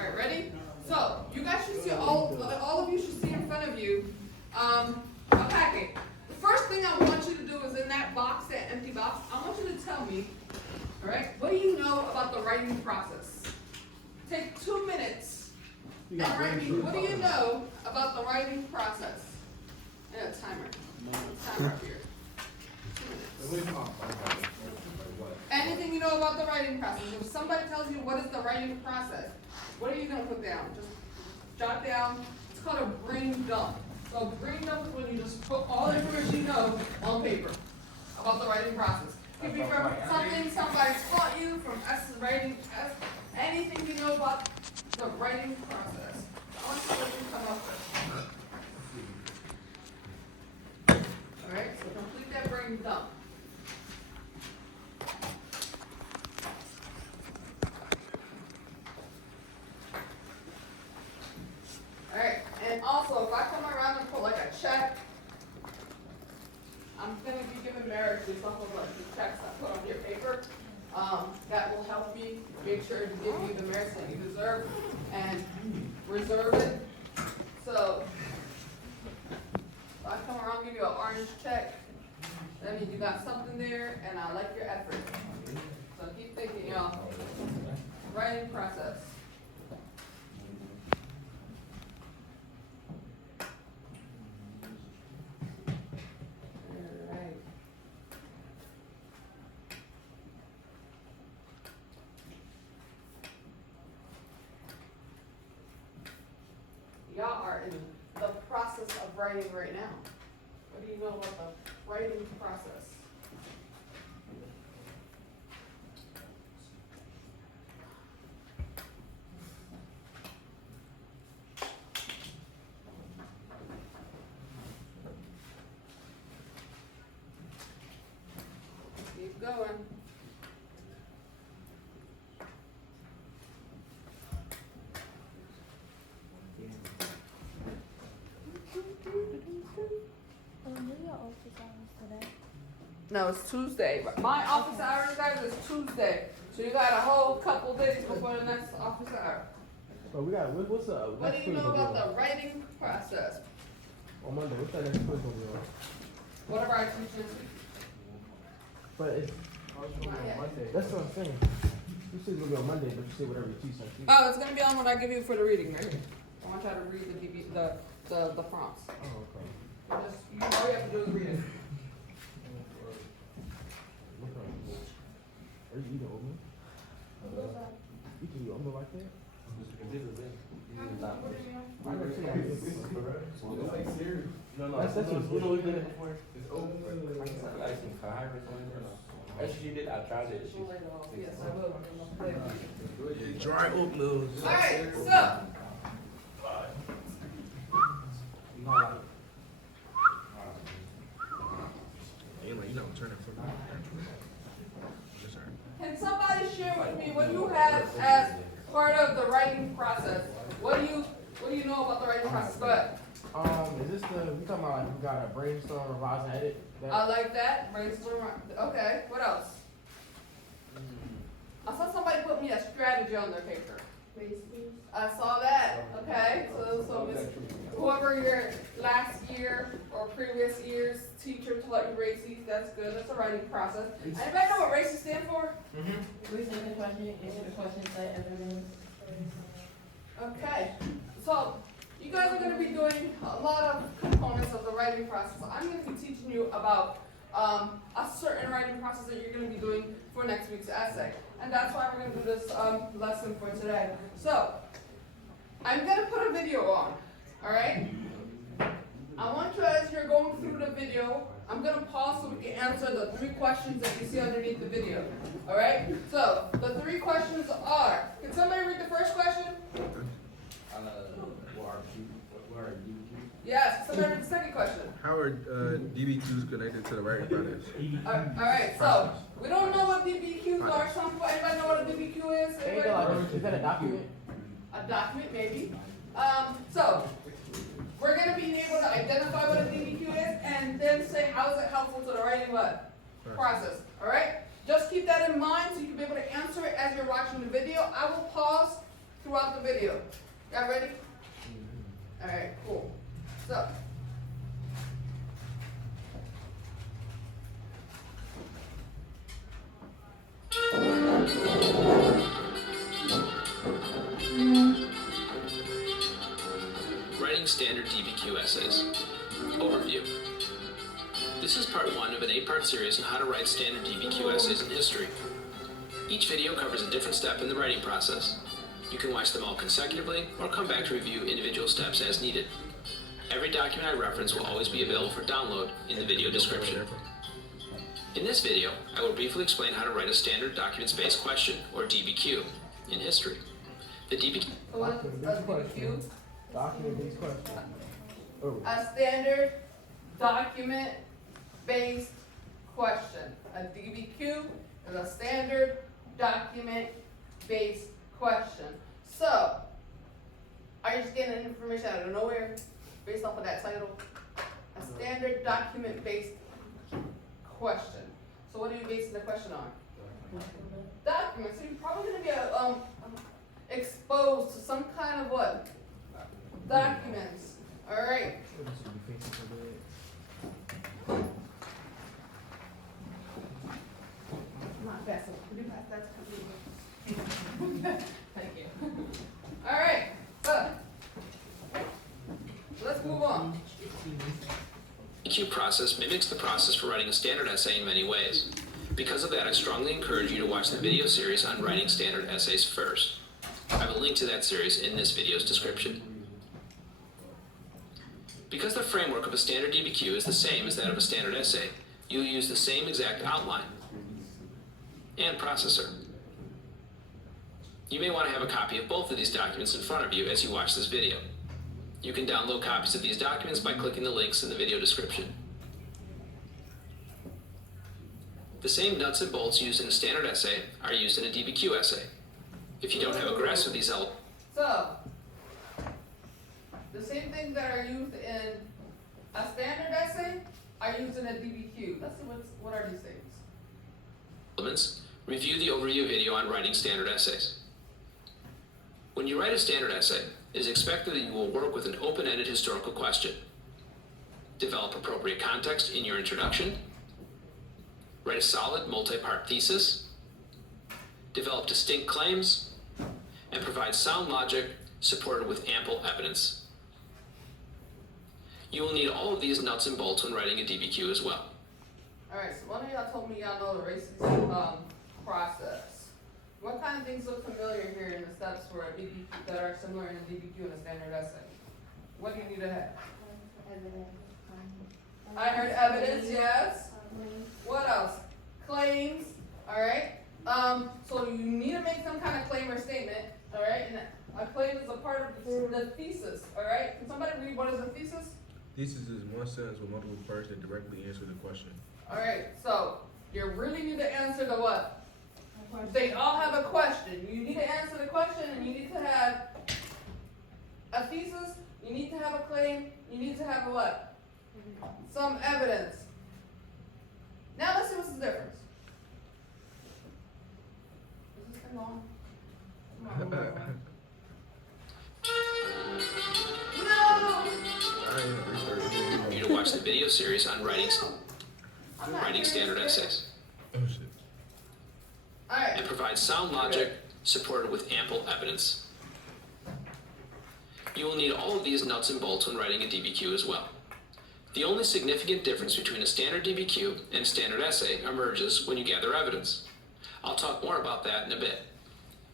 Alright, ready? So, you guys should see, all of you should see in front of you, a packet. The first thing I want you to do is in that box, that empty box, I want you to tell me, alright, what do you know about the writing process? Take 2 minutes and write me, what do you know about the writing process? Yeah, timer. Timer up here. 2 minutes. Anything you know about the writing process. If somebody tells you what is the writing process, what are you going to put down? Just jot down. It's called a brain dump. So a brain dump is when you just put all the information you know on paper about the writing process. It could be from something somebody taught you, from us writing, anything you know about the writing process. I want you to come up with. Alright, so complete that brain dump. Alright, and also if I come around and put like a check, I'm going to be giving Merrick this off of like the checks I put on your paper. That will help me make sure to give you the merits that you deserve and reserve it. So, if I come around and give you an orange check, that means you got something there and I like your effort. So keep thinking, y'all. Writing process. Y'all are in the process of writing right now. What do you know about the writing process? Keep going. No, it's Tuesday. My office hours, guys, is Tuesday. So you got a whole couple days before the next office hour. So we got, what's up? What do you know about the writing process? On Monday, what's that next quiz gonna be on? Whatever I teach this week. But it's on Monday. That's what I'm saying. You said it's gonna be on Monday, but you said whatever you teach next week. Oh, it's gonna be on what I give you for the reading right here. I want y'all to read the prompts. Oh, okay. All you have to do is read it. Are you eating oatmeal? You can eat oatmeal like that? No, that's what we did it before. It's oatmeal. Like some kahire or something. Actually, you did. I tried it. Yes, I will. Dry oatmeal. Alright, so. Turn it for me. Can somebody share with me what you have as part of the writing process? What do you know about the writing process? Go ahead. Is this we talking about like we got a brainstorm, revise, and edit? I like that. Brainstorm. Okay, what else? I saw somebody put me a strategy on their paper. I saw that. Okay, so whoever your last year or previous year's teacher taught you races, that's good. That's a writing process. Anybody know what races stand for? Restate the question, answer the question, say everything. Okay, so you guys are going to be doing a lot of components of the writing process. I'm going to be teaching you about a certain writing process that you're going to be doing for next week's essay. And that's why we're going to do this lesson for today. So, I'm going to put a video on, alright? I want you, as you're going through the video, I'm going to pause so we can answer the 3 questions that you see underneath the video. Alright? So, the 3 questions are, can somebody read the first question? What are DBQs? Yes, somebody read the second question. How are DBQs connected to the writing process? Alright, so, we don't know what DBQs are. Anybody know what a DBQ is? Is that a document? A document, maybe. So, we're going to be able to identify what a DBQ is and then say how is it helpful to the writing what? Process. Alright? Just keep that in mind so you can be able to answer it as you're watching the video. I will pause throughout the video. Y'all ready? Alright, cool. So. Writing standard DBQ essays. Overview. This is part 1 of an 8-part series on how to write standard DBQ essays in history. Each video covers a different step in the writing process. You can watch them all consecutively or come back to review individual steps as needed. Every document I reference will always be available for download in the video description. In this video, I will briefly explain how to write a standard document-based question, or DBQ, in history. The DBQ. So what is a DBQ? Document-based question. Oh. A standard document-based question. A DBQ is a standard document-based question. So, are you just getting information out of nowhere based off of that title? A standard document-based question. So what are you basing the question on? Documents. So you're probably going to be exposed to some kind of what? Documents. All right. Not fast enough. Could you pass that to me? Thank you. All right. Let's move on. The DBQ process mimics the process for writing a standard essay in many ways. Because of that, I strongly encourage you to watch the video series on writing standard essays first. I have a link to that series in this video's description. Because the framework of a standard DBQ is the same as that of a standard essay, you'll use the same exact outline and processor. You may want to have a copy of both of these documents in front of you as you watch this video. You can download copies of these documents by clicking the links in the video description. The same nuts and bolts used in a standard essay are used in a DBQ essay. If you don't have a grasp of these elements, So, the same things that are used in a standard essay are used in a DBQ. Let's see what are these things. review the overview video on writing standard essays. When you write a standard essay, it is expected that you will work with an open-ended historical question. Develop appropriate context in your introduction. Write a solid multi-part thesis. Develop distinct claims. And provide sound logic supported with ample evidence. You will need all of these nuts and bolts when writing a DBQ as well. Alright, so one of y'all told me y'all know the racist process. What kind of things look familiar here in the steps for a DBQ that are similar in a DBQ and a standard essay? What do you need to have? I heard evidence, yes. What else? Claims, alright. So you need to make some kind of claim or statement, alright? And a claim is a part of the thesis, alright? Can somebody read what is a thesis? Thesis is one sentence with multiple parts that directly answer the question. Alright, so you really need to answer the what? They all have a question. You need to answer the question and you need to have a thesis, you need to have a claim, you need to have a what? Some evidence. Now let's see what's the difference. Is this thing on? Come on. No! For you to watch the video series on writing standard essays. Oh shit. Alright. And provide sound logic supported with ample evidence. You will need all of these nuts and bolts when writing a DBQ as well. The only significant difference between a standard DBQ and a standard essay emerges when you gather evidence. I'll talk more about that in a bit.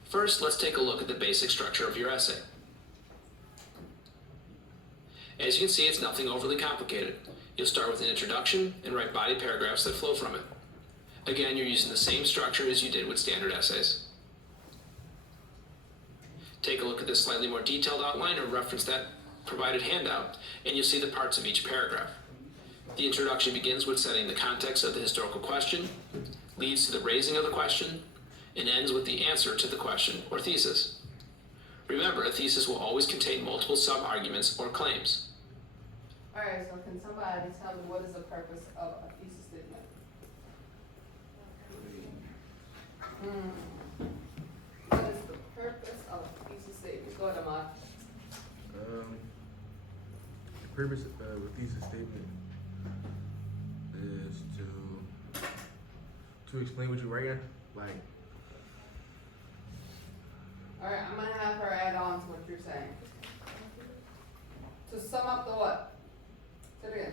First, let's take a look at the basic structure of your essay. As you can see, it's nothing overly complicated. You'll start with an introduction and write body paragraphs that flow from it. Again, you're using the same structure as you did with standard essays. Take a look at this slightly more detailed outline or reference that provided handout, and you'll see the parts of each paragraph. The introduction begins with setting the context of the historical question, leads to the raising of the question, and ends with the answer to the question or thesis. Remember, a thesis will always contain multiple sub-arguments or claims. Alright, so can somebody tell me what is the purpose of a thesis statement? What is the purpose of a thesis statement? Go Go ahead, Ahmad. The purpose of a thesis statement is to explain what you're writing. Like, Alright, I'm gonna have her add on to what you're saying. To sum up the what? Say it again.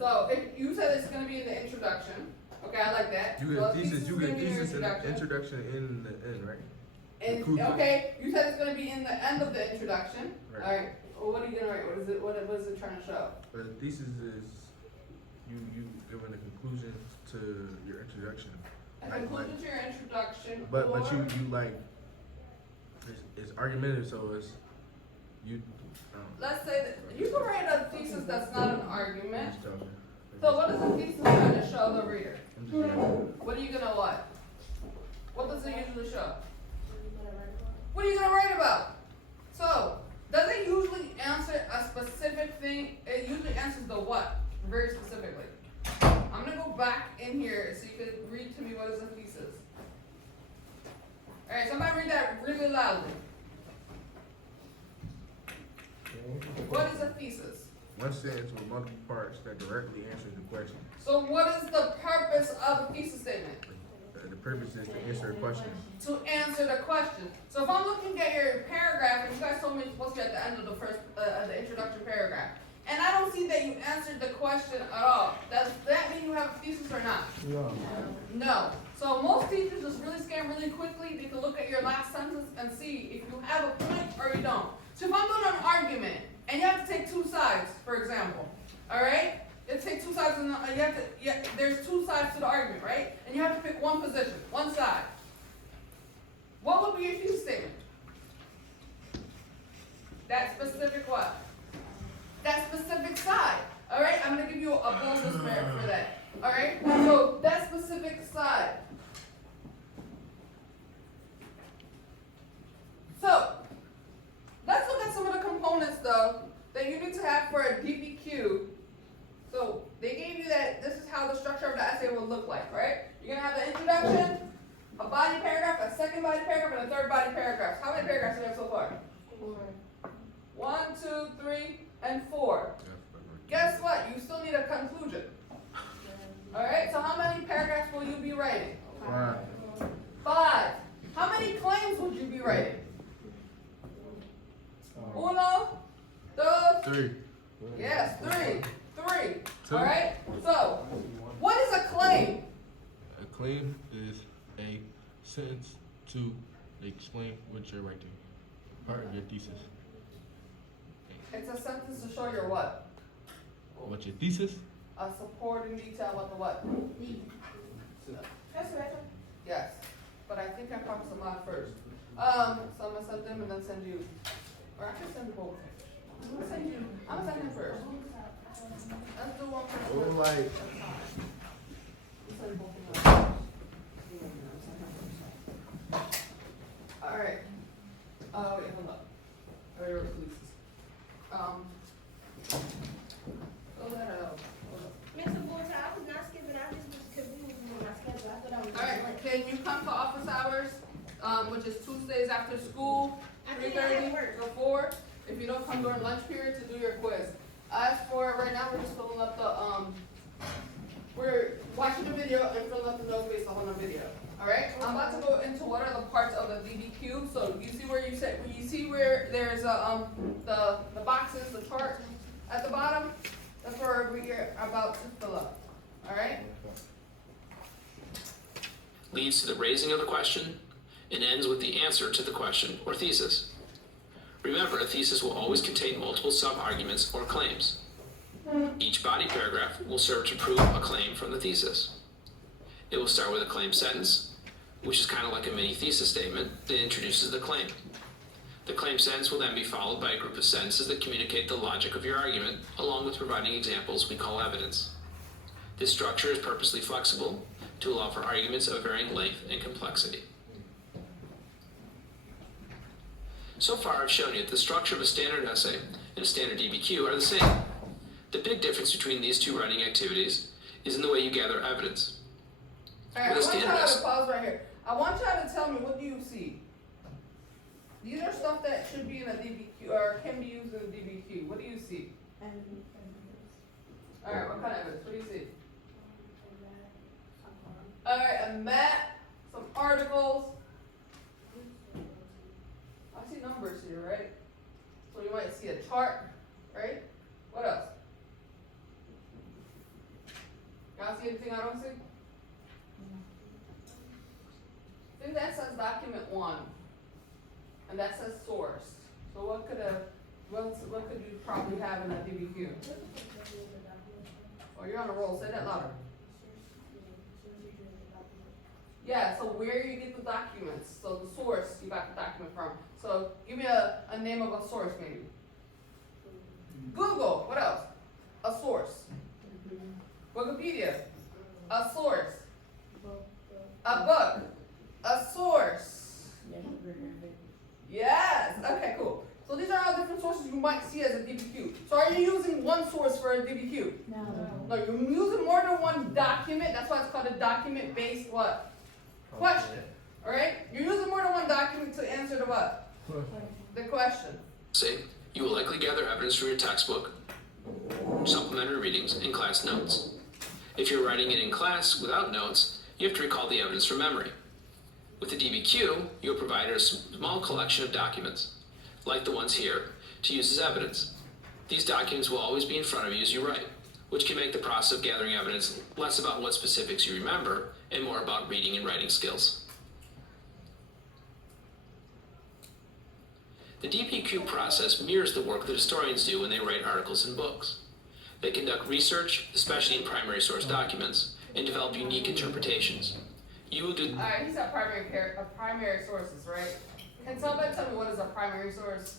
So, if you said it's gonna be in the introduction, okay, I like that. you So get thesis, is you gonna get be in your thesis and introduction in the end, right? And, Conclusion. okay, you said it's gonna be in the end of the introduction. Right. Alright, well, what are you gonna write? What is it trying to show? But a thesis is you giving a conclusion to your introduction. A Like- conclusion to your introduction. But or, you like it's argumentative, so it's you. Let's say that you can write a thesis that's not an I'm argument. just talking. So what is a thesis trying to show the reader? I'm just yelling. What are you gonna what? What does it usually show? What are you gonna write about? So, does it usually answer a specific thing? It usually answers the what, very specifically. I'm gonna go back in here so you can read to me what is a thesis. Alright, somebody read that really loudly. What is a thesis? One sentence with multiple parts that directly answers the question. So what is the purpose of a thesis statement? The purpose is to answer a question. To answer the question. So if I'm looking at your paragraph, and you guys told me it's supposed to be at the end of the first, the introduction paragraph, and I don't see that you answered the question at all, does that mean you have a thesis or not? No. No. So most teachers just really scan really quickly. They can look at your last sentence and see if you have a point or you don't. So if I'm doing an argument, and you have to take two sides, for example, all right? You have to take two sides, and there's two sides to the argument, right? And you have to pick one position, one side. What would be your thesis statement? That specific what? That specific side. All right, I'm gonna give you a bonus merit for that. All right, so that specific side. So let's look at some of the components though that you need to have for a DBQ. So they gave you that this is how the structure of the essay will look like, right? You're gonna have the introduction, a body paragraph, a second body paragraph, and a third body paragraph. How many paragraphs do you have so far? 1, 2, 3, and 4. Guess what? You still need a conclusion. Alright, so how many paragraphs will you be writing? 5. How many claims would you be writing? 1, 2, 3. yes, 3. 3. Two. Alright, so what is a claim? A claim is a sentence to explain what you're writing. Part of your thesis. It's a sentence to show your what? What's your thesis? A supporting detail about the what? Yes, but I think I promised a lot first. So I'm gonna send them and then send you, or I can send you both. I'm gonna send him first. Let's do one first. Oh, like, Let's send both of them. Alright. Oh, wait, hold up. Oh, your releases. Fill that out. Mr. Boyd, I was not skipping, I just was confused with my schedule, I thought I was. Alright, can you come to office hours, which is Tuesdays after school, I 3:30 can't have work. to 4, if you don't come during lunch period to do your quiz. As for right now, we're just filling up the, we're watching the video and filling up the notes based on the video. Alright, I'm about to go into what are the parts of the DBQ, so you see where you see where there's the boxes, the chart at the bottom? That's where we're about to fill up, alright? Leads to the raising of the question and ends with the answer to the question or thesis. Remember, a thesis will always contain multiple sub-arguments or claims. Each body paragraph will serve to prove a claim from the thesis. It will start with a claim sentence, which is kind of like a mini thesis statement that introduces the claim. The claim sentence will then be followed by a group of sentences that communicate the logic of your argument, along with providing examples we call evidence. This structure is purposely flexible to allow for arguments of varying length and complexity. So far, I've shown you that the structure of a standard essay and a standard DBQ are the same. The big difference between these two writing activities is in the way you gather evidence. Alright, I With a want standard y'all to essay- pause right here. I want y'all to tell me, what do you see? These are stuff that should be in a DBQ or can be used in a DBQ. What do you see? Alright, what kind of evidence? What do you see? Alright, a map, some articles. I see numbers here, right? So you might see a chart, right? What else? Y'all see anything I don't see? I think that says document 1. And that says source. So what could you probably have in a DBQ? Oh, you're on a roll. Say that louder. Yeah, so where you get the documents. So the source you got the document from. So give me a name of a source maybe. Google. What else? A source. Wikipedia. A source. A book. A source. Yes. Okay, cool. So these are all different sources you might see as a DBQ. So are you using one source for a DBQ? No, you're using more than one document. That's why it's called a document-based what? Question. Alright? You're using more than one document to answer the what? The question. Say, you will likely gather evidence from your textbook, supplementary readings, and class notes. If you're writing it in class without notes, you have to recall the evidence from memory. With the DBQ, you're provided a small collection of documents, like the ones here, to use as evidence. These documents will always be in front of you as you write, which can make the process of gathering evidence less about what specifics you remember and more about reading and writing skills. The DBQ process mirrors the work that historians do when they write articles and books. They conduct research, especially in primary source documents, and develop unique interpretations. You will do. Alright, he said primary sources, right? Can somebody tell me what is a primary source?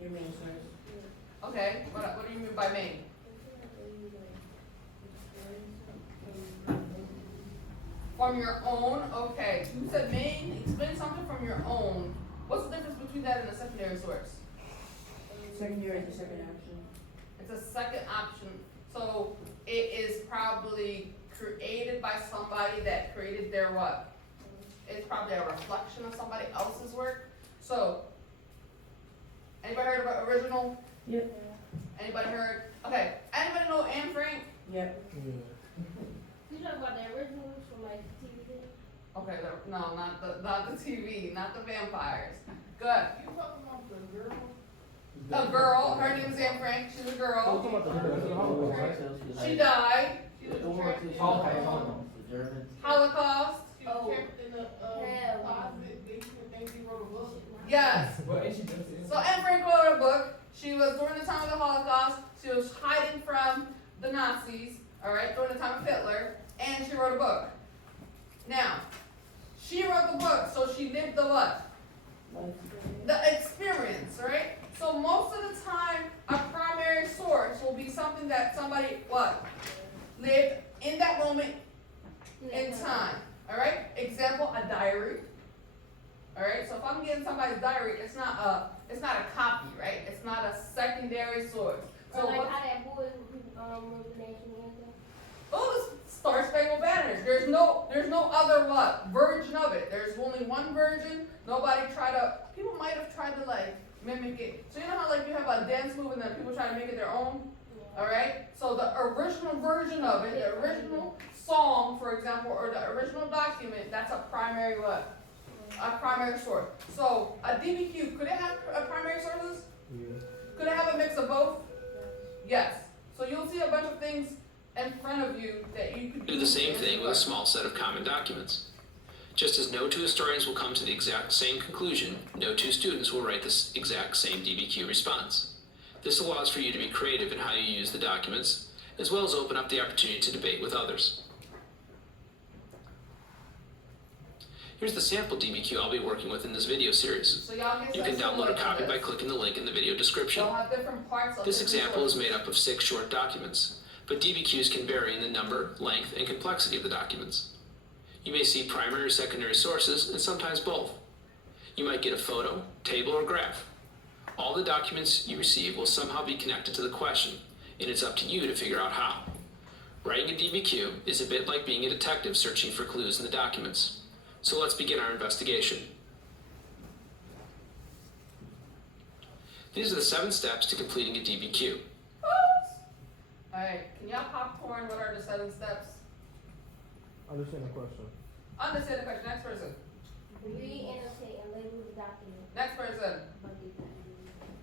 Your main source. Okay, what do you mean by main? From your own? Okay. You said main, explain something from your own. What's the difference between that and a secondary source? Secondary is the second option. It's a second option. So it is probably created by somebody that created their what? It's probably a reflection of somebody else's work. So, anybody heard of original? Yep. Anybody heard? Okay. Anybody know Anne Frank? Yep. You talking about the originals from like TV? Okay, no, not the TV, not the vampires. Good. You talking about the girl? A girl. Her name is Anne Frank. She's a Oh, girl. talking about the Holocaust, right? She died. She was The one with the Holocaust. the Germans. Holocaust. She was Oh. kept in the Hell. closet. They wrote a book. Yes. But ain't she just So Anne Frank wrote a book. She was during the time of the Holocaust. She was hiding from the Nazis. All right, during the time of Hitler, and she wrote a book. Now, she wrote the book, so she lived the what? The experience, right? So most of the time, a primary source will be something that somebody what? Lived in that moment in time. All right. Example: a diary. All right. So if I'm getting somebody's diary, it's not a copy, right? It's not a secondary source. So Or like what's, how that boy wrote the national anthem. oh, the Star Spangled Banner. There's no other what version of it. There's only one version. Nobody people might have tried to like mimic it. So you know how like you have a dance move and then people try to make it their own? All right. So the original version of it, the original song, for example, or the original document, that's a primary what? A primary source. So a DBQ, could it have primary sources? Yeah. Could it have a mix of both? Yes. So you'll see a bunch of things in front of you that you could Do the same thing with a small set of common documents. Just as no two historians will come to the exact same conclusion, no two students will write this exact same DBQ response. This allows for you to be creative in how you use the documents, as well as open up the opportunity to debate with others. Here's the sample DBQ I'll be working with in this video series. So y'all get You can some download a like copy this. by clicking the link in the video description. They'll have different parts of This different example is sources. made up of 6 short documents, but DBQs can vary in the number, length, and complexity of the documents. You may see primary or secondary sources, and sometimes both. You might get a photo, table, or graph. All the documents you receive will somehow be connected to the question, and it's up to you to figure out how. Writing a DBQ is a bit like being a detective searching for clues in the documents. So let's begin our investigation. These are the 7 steps to completing a DBQ. Alright, can y'all popcorn? What are the 7 steps? Understand the question. Understand the question. Next person. Read, annotate, and label the document. Next person.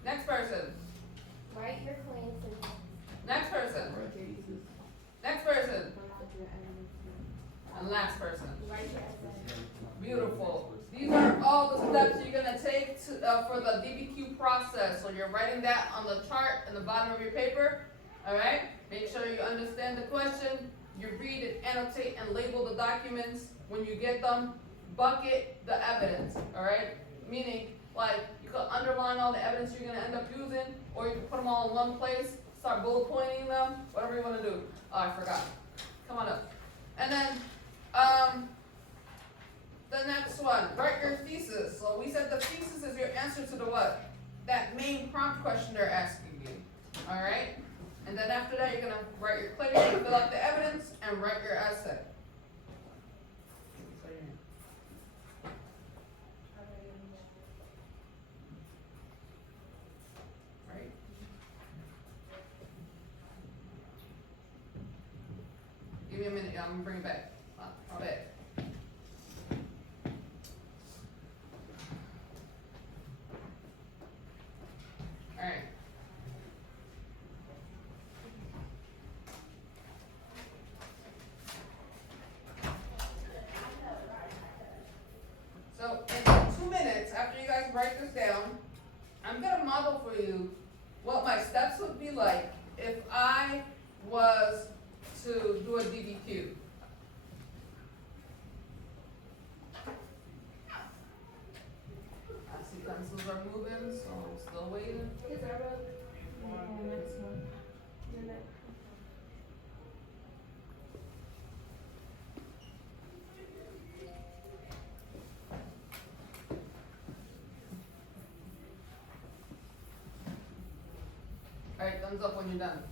Next person. Write your claims and Next person. Next person. And last person. write your essay. Beautiful. These are all the steps you're gonna take to, for the DBQ process. So you're writing that on the chart in the bottom of your paper. All right. Make sure you understand the question. You read it, annotate, and label the documents. When you get them, bucket the evidence. All right. Meaning, like, you could underline all the evidence you're gonna end up using, or you can put them all in one place. Start bullet pointing them. Whatever you want to do. Oh, I forgot. Come on up. And then, the next one, write your thesis. So we said the thesis is your answer to the what? That main prompt question they're asking you. All right? And then after that, you're gonna write your claim, fill out the evidence, and write your essay. Right? Give me a minute, y'all. I'm gonna bring it back. I'll back. Alright. So in 2 minutes, after you guys write this down, I'm gonna model for you what my steps would be like if I was to do a DBQ. I see pencils are moving, so I'm still waiting. Is that road? Alright, thumbs up when you're done.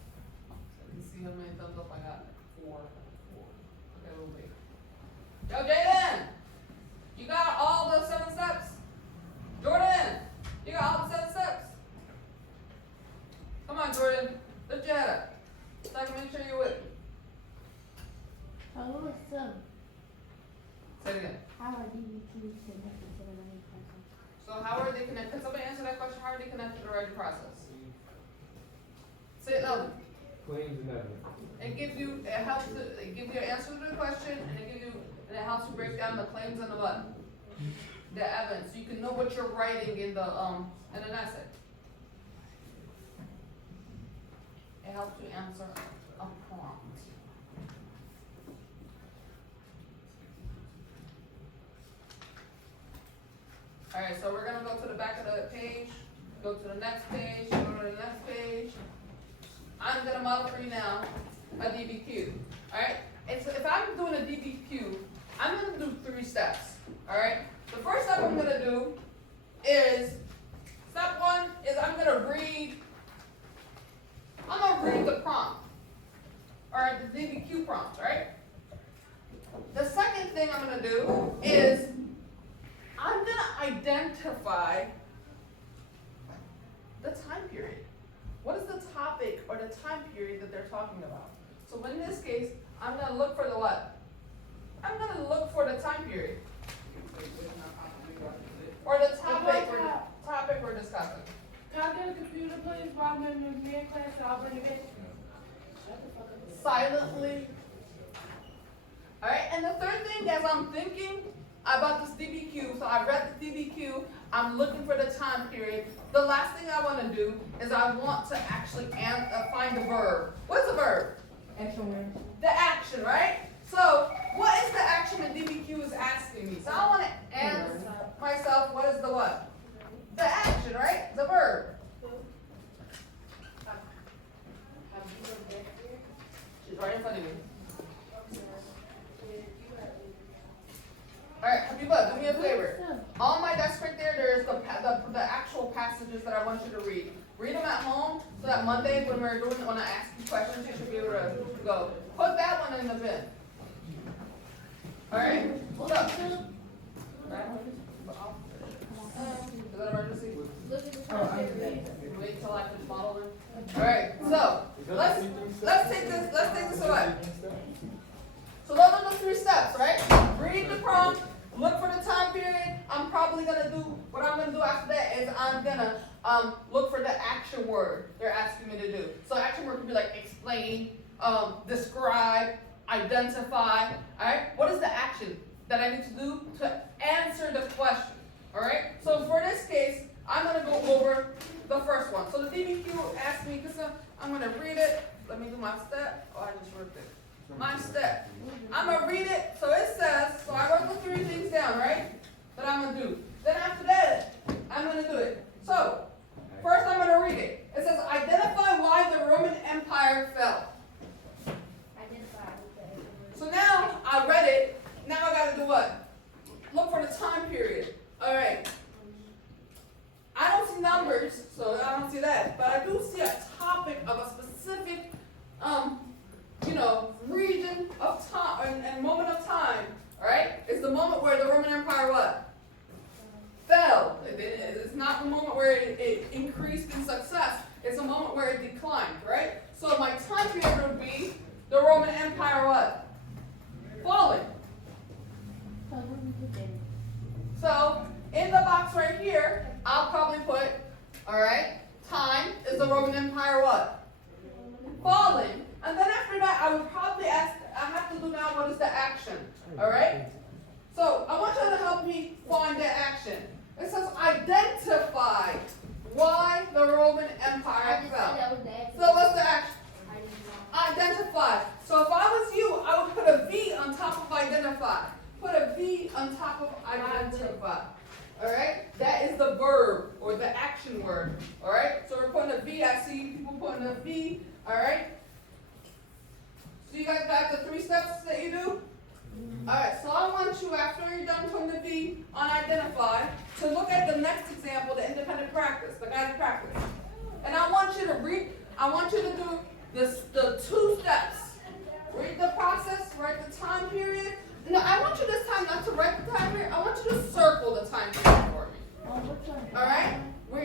So you can see how many thumbs up I got. 4. Okay, we'll wait. Yo, Jaden! You got all the 7 steps? Jordan! You got all the 7 steps? Come on, Jordan. Lift your head up. So I can make sure you're with me. Hello, sir. Say it again. How are DBQs connected to the writing process? So how are they connected? Can somebody answer that question? How are they connected to the writing process? Say it loud. Claims and evidence. It gives you an answer to the question, and it helps you break down the claims and the what? The evidence, so you can know what you're writing in an essay. It helps you answer a prompt. Alright, so we're gonna go to the back of the page, go to the next page, go to the next page. I'm gonna model for you now a DBQ. Alright? And so if I'm doing a DBQ, I'm gonna do 3 steps. Alright? The first step I'm gonna do is, step 1 is I'm gonna read the prompt. Or the DBQ prompt, right? The second thing I'm gonna do is I'm gonna identify the time period. What is the topic or the time period that they're talking about? So in this case, I'm gonna look for the what? I'm gonna look for the time period. Or the topic we're discussing. Can I get a computer, please, while I'm in the class, so I'll bring it in? Silently. Alright, and the third thing, as I'm thinking about this DBQ, so I read the DBQ, I'm looking for the time period. The last thing I want to do is I want to actually find the verb. What is a verb? Action word. The action, right? So, what is the action that DBQ is asking me? So I want to ask myself, what is the what? The action, right? The verb. She's right in front of me. Alright, Habiba, do me a favor. On my desk right there, there's the actual passages that I want you to read. Read them at home, so that Monday when I ask you questions, you should be able to go. Put that one in the bin. Alright? Hold up. Is that emergency? Look at the time period. what I'm gonna do after that is I'm gonna look for the action word they're asking me to do. So action word could be like explain, describe, identify. All right. What is the action that I need to do to answer the question? All right. So for this case, I'm gonna go over the first one. So the DBQ asked me, because I'm gonna read it. Let me do my step. Oh, I just wrote it. My step. I'm gonna read it. So it says. So I wrote the 3 things down, right? That I'm gonna do. Then after that, I'm gonna do it. So first, I'm gonna read it. It says, identify why the Roman Empire fell. So now I read it. Now I gotta do what? Look for the time period. All right. I don't see numbers, so I don't see that. But I do see a topic of a specific, region of time and moment of time. All right. It's the moment where the Roman Empire what? Fell. It's not the moment where it increased in success. It's a moment where it declined. Right. So my time period would be the Roman Empire what? Falling. So in the box right here, I'll probably put, all right, time is the Roman Empire what? Falling. And then after that, I would probably ask, I have to do now what is the action, all right? So I want you to help me find the action. It says identify why the Roman Empire fell. So what's the action? Identify. So if I was you, I would put a V on top of identify. Put a V on top of identify. All right? That is the verb or the action word. All right? So we're putting a V. I see people putting a V. All right? So you guys got the 3 steps that you do? All right. So I want you, after you're done putting the V on identify, to look at the next example, the independent practice, the guided practice. And I want you to read, I want you to do the 2 steps. Read the process, write the time period. No, I want you this time not to write the time period. I want you to circle the time period for me. All right?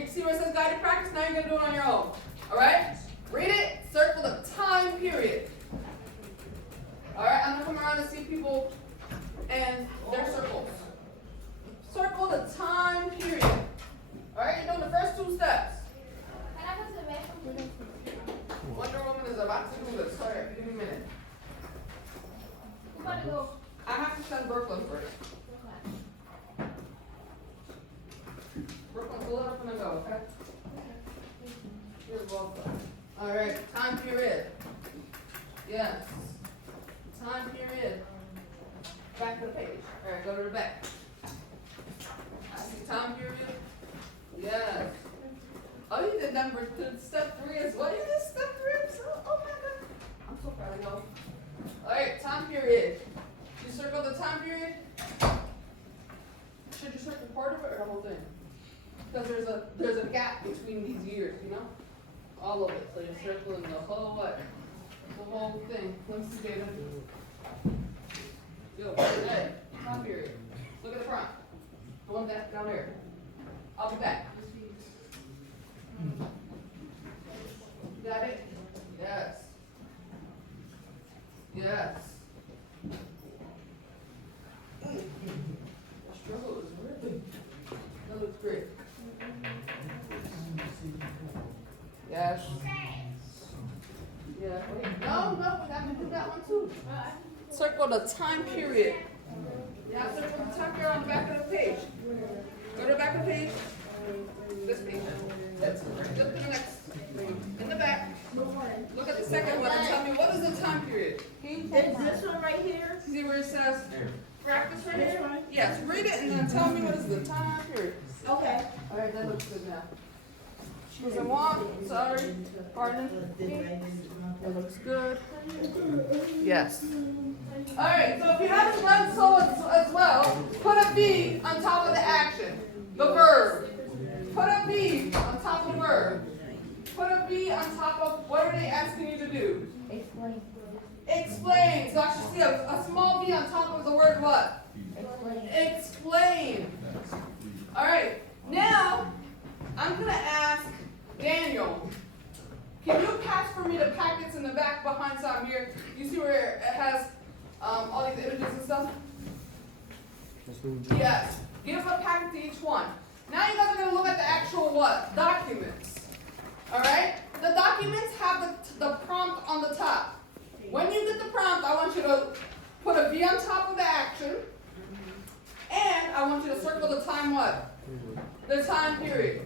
See where it says guided practice? Now you're going to do it on your own. All right? Read it, circle the time period. All right? I'm going to come around and see people and their circles. Circle the time period. All right? You're doing the first 2 steps. Wonder Woman is about to do this. Sorry, give me a minute. I have to send Brooklyn first. Brooklyn, pull it up and go, okay? You're welcome. All right, time period. Yes. Time period. Back to the page. All right, go to the back. I see time period. Yes. Oh, you did number 2, step 3 as well. You did step 3 as well. Oh my God. I'm so proud of y'all. All right, time period. You circle the time period. Should you circle part of it or the whole thing? Because there's a gap between these years, you know? All of it. So you're circling the whole what? The whole thing. Let me see, David. Yo, hey, time period. Look at the front. The one down there. I'll be back. Got it? Yes. Yes. The struggle is really. That looks great. Yes. Yeah. Wait. No, we got to do that one too. Circle the time period. Yeah, circle the time period on the back of the page. Go to the back of the page. This page. That's right. Look at the next. In the back. Look at the second one and tell me what is the time period. Is this one right here? See where it says practice right here? Yes, read it and then tell me what is the time period. Okay. All right, that looks good now. Choose and walk. Sorry. Pardon. That looks good. Yes. All right, so if you haven't done so as well, put a V on top of the action, the verb. Put a V on top of the verb. Put a V on top of what are they asking you to do? Explain. Explain. So I should see a small V on top of the word what? Explain. Explain. All right. Now, I'm going to ask Daniel, can you pass for me the packets in the back behind Samir? You see where it has all these images and stuff? Yes. Give a packet to each one. Now you guys are gonna look at the actual what? Documents. Alright? The documents have the prompt on the top. When you get the prompt, I want you to put a V on top of the action. And I want you to circle the time what? The time period.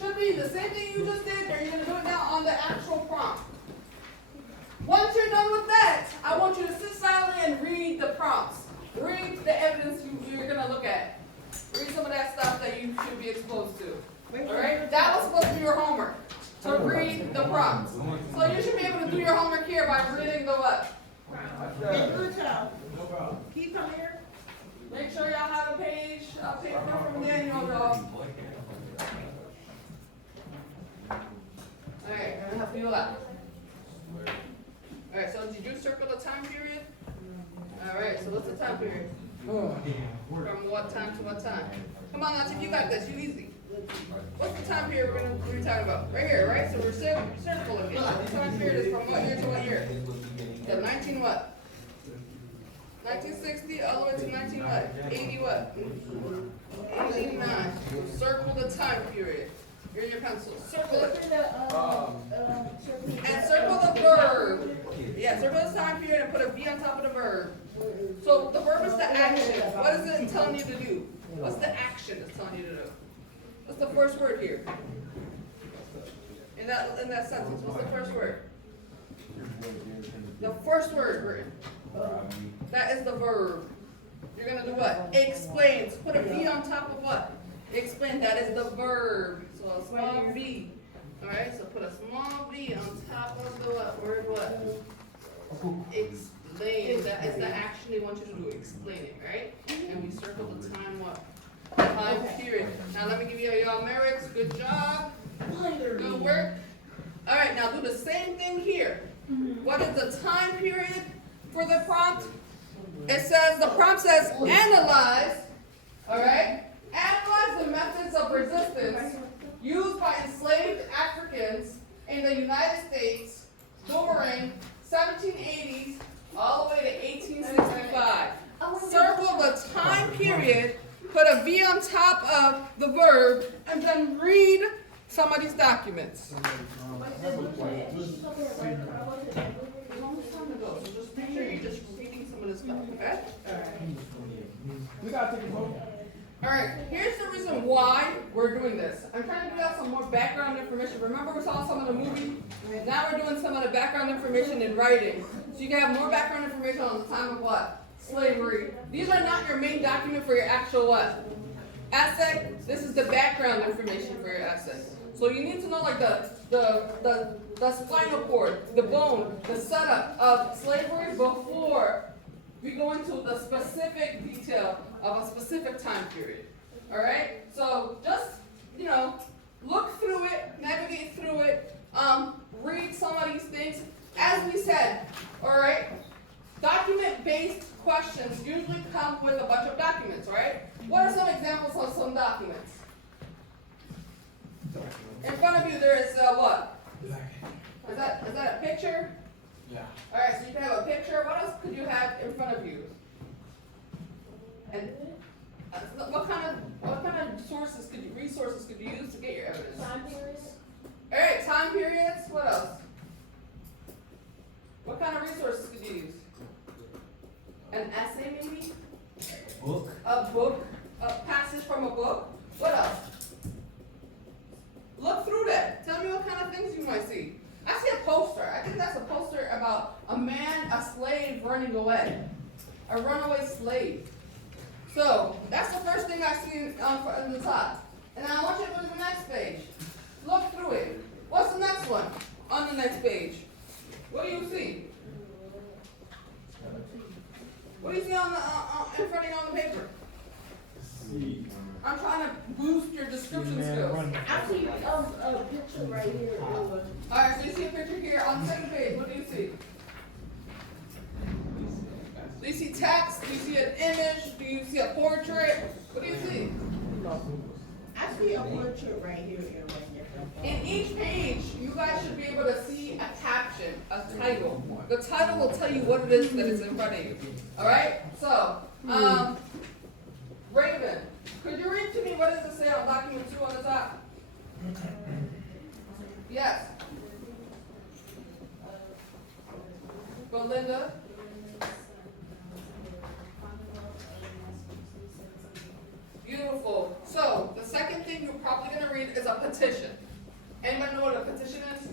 Should be the same thing you just did, or you're going to do it now on the actual prompt. Once you're done with that, I want you to sit silently and read the prompts. Read the evidence you're going to look at. Read some of that stuff that you should be exposed to. Alright? That was supposed to be your homework. To read the prompts. So you should be able to do your homework here by reading the what? Hey, Bruto. Can you come here? Make sure y'all have a page, a paper from Daniel, y'all. Alright, I'm gonna help you out. Alright, so did you circle the time period? Alright, so what's the time period? From what time to what time? Come on, Nancy, you got this, you easy. What's the time period we're gonna be talking about? Right here, right? So we're circling it. So the time period is from what year to what year? Yeah, 19 what? 1960 all the way to 19 what? 80 what? 89. Circle the time period. Here's your pencil. Circle it. And circle the verb. Yeah, circle the time period and put a V on top of the verb. So the verb is the action. What is it telling you to do? What's the action it's telling you to do? What's the first word here? In that sentence, what's the first word? The first word written. That is the verb. You're gonna do what? Explains. Put a V on top of what? Explain. That is the verb. So a small V. Alright, so put a small V on top of the what? Word what? Explain. That is the action they want you to do. Explaining, right? And we circle the time what? Time period. Now let me give you y'all merits. Good job. Good work. Alright, now do the same thing here. What is the time period for the prompt? It says, the prompt says, analyze, alright? Analyze the methods of resistance used by enslaved Africans in the United States during 1780s all the way to 1865. Circle the time period, put a V on top of the verb, and then read some of these documents. Just make sure you're just reading some of this stuff, okay? We gotta take a vote. Alright, here's the reason why we're doing this. I'm trying to give out some more background information. Remember we saw some of the movie? Now we're doing some of the background information in writing. So you can have more background information on the time of what? Slavery. These are not your main document for your actual what? Essay. This is the background information for your essay. So you need to know like the spinal cord, the bone, the setup of slavery before we go into the specific detail of a specific time period. Alright? So just, look through it, navigate through it, read some of these things. As we said, alright, document-based questions usually come with a bunch of documents, right? What are some examples of some documents? In front of you there is what? Is that a picture? Yeah. Alright, so you can have a picture. What else could you have in front of you? And what kind of resources could you use to get your evidence? Time periods. Alright, time periods. What else? What kind of resources could you use? An essay maybe? Book. A book? A passage from a book? What else? Look through that. Tell me what kind of things you might see. I see a poster. I think that's a poster about a slave running away. A runaway slave. So, that's the first thing I see on the top. And I want you to go to the next page. Look through it. What's the next one on the next page? What do you see? What do you see on in front of you on the paper? I'm trying to boost your description skills. I see a picture right here. Alright, so you see a picture here on the second page. What do you see? Do you see text? Do you see an image? Do you see a portrait? What do you see? I see a portrait right here and right there. In each page, you guys should be able to see a caption, a title. The title will tell you what it is that is in front of you. Alright? So, Raven, could you read to me what does it say on document 2 on the top? Yes. Belinda? Beautiful. So, the second thing you're probably going to read is a petition. Anybody know what a petition is?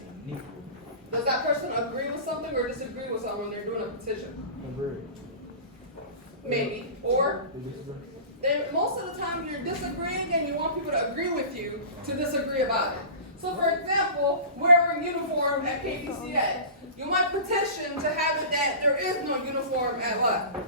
Does that person agree with something or disagree with something when they're doing a petition? Agree. Maybe. Or, They disagree. most of the time you're disagreeing and you want people to agree with you to disagree about it. So, for example, wearing uniform at KDCA. You might petition to have it that there is no uniform at what?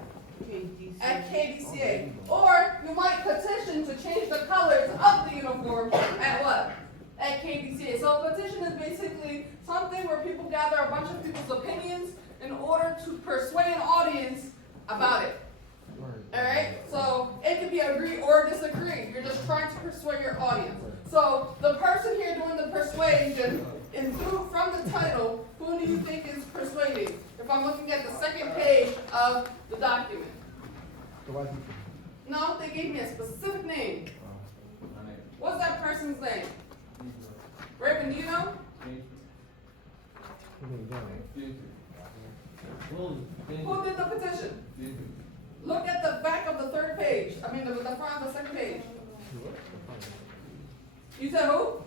At KDCA. Or you might petition to change the colors of the uniform at what? At KDCA. So a petition is basically something where people gather a bunch of people's opinions in order to persuade an audience about it. Alright? So it can be agree or disagree. You're just trying to persuade your audience. So the person here doing the persuasion, from the title, who do you think is persuading? If I'm looking at the second page of the document. The white people. No, they gave me a specific name. What's that person's name? Raven, do you know? Who did the petition? Look at the back of the third page. I mean, the front of the second page. You said who?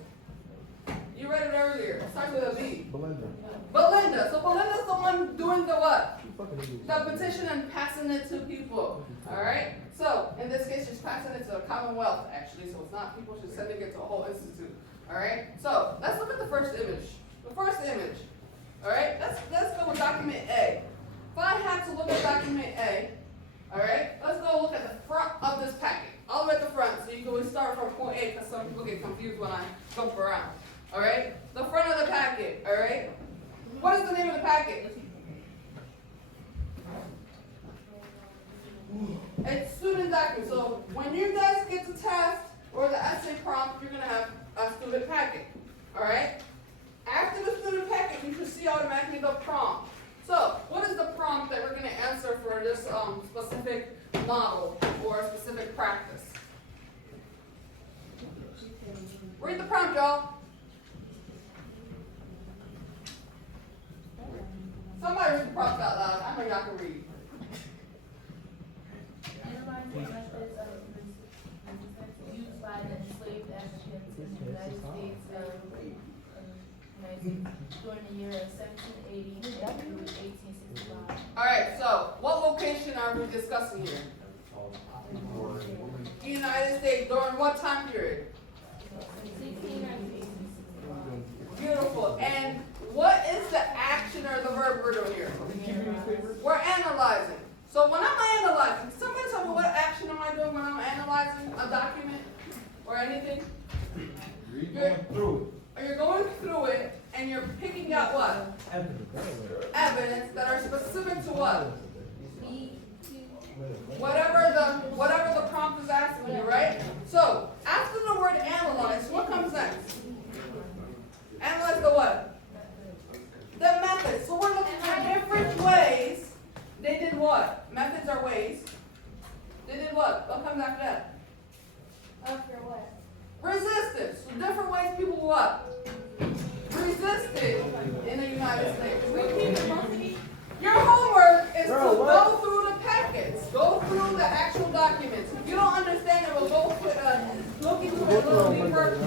You read it earlier. It starts with a B. Belinda. Belinda. So Belinda's the one doing the what? She fucking idiot. The petition and passing it to people. Alright? So, in this case, she's passing it to a commonwealth, actually. So it's not people, she's sending it to a whole institute. Alright? So, let's look at the first image. The first image. Alright? Let's go with document A. If I had to look at document A, alright, let's go look at the front of this packet. All the way at the front, so you can always start from point A, because some people get confused when I jump around. Alright? The front of the packet, alright? What is the name of the packet? It's student document. So when you guys get the test or the essay prompt, you're going to have a student packet. Alright? After the student packet, you should see automatically the prompt. So, what is the prompt that we're going to answer for this specific model or a specific practice? Read the prompt, y'all. Somebody read the prompt out loud. I know y'all can read. Analyze the methods of used by the enslaved Africans in the United States during the year of 1780 through 1865. Alright, so what location are we discussing here? The United States during what time period? 1690. Beautiful. And what is the action or the verb we're doing here? We're analyzing. So when I'm analyzing, somebody tell me what action am I doing when I'm analyzing a document or anything? You're going through it and you're picking out what? Evidence that are specific to what? Whatever the prompt is asking you, right? So after the word analyze, what comes next? Analyze the what? The method. So we're looking at different ways. They did what? Methods are ways. They did what? What comes after that? After what? Resistance. So different ways people what? Resisted in the United States. Your homework is to go through the packets. Go through the actual documents. If you don't understand it, we'll go look into it a little deeper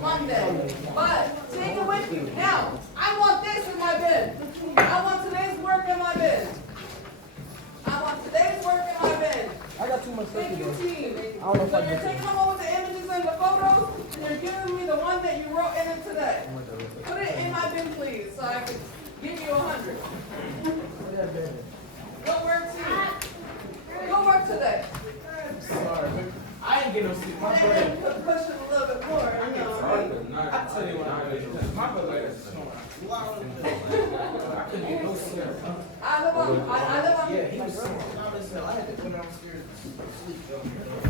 Monday. But take it with you. Now, I want this in my bin. I want today's work in my bin. I want today's work in my bin. I got too much stuff Thank to you, do. team. I don't know if So I you're can taking them over the images and the photos, and you're giving me the one that you wrote in it today. Put it in my bin, please, so I can give you 100. Good work, team. Good work today. Sorry, I ain't get no sleep. My And brother, then push it a little bit more. You know. I tell you what I did. My brother is snoring loud. I couldn't get no sleep. I live on. Yeah, he was snoring loud as hell. I had to come downstairs and sleep.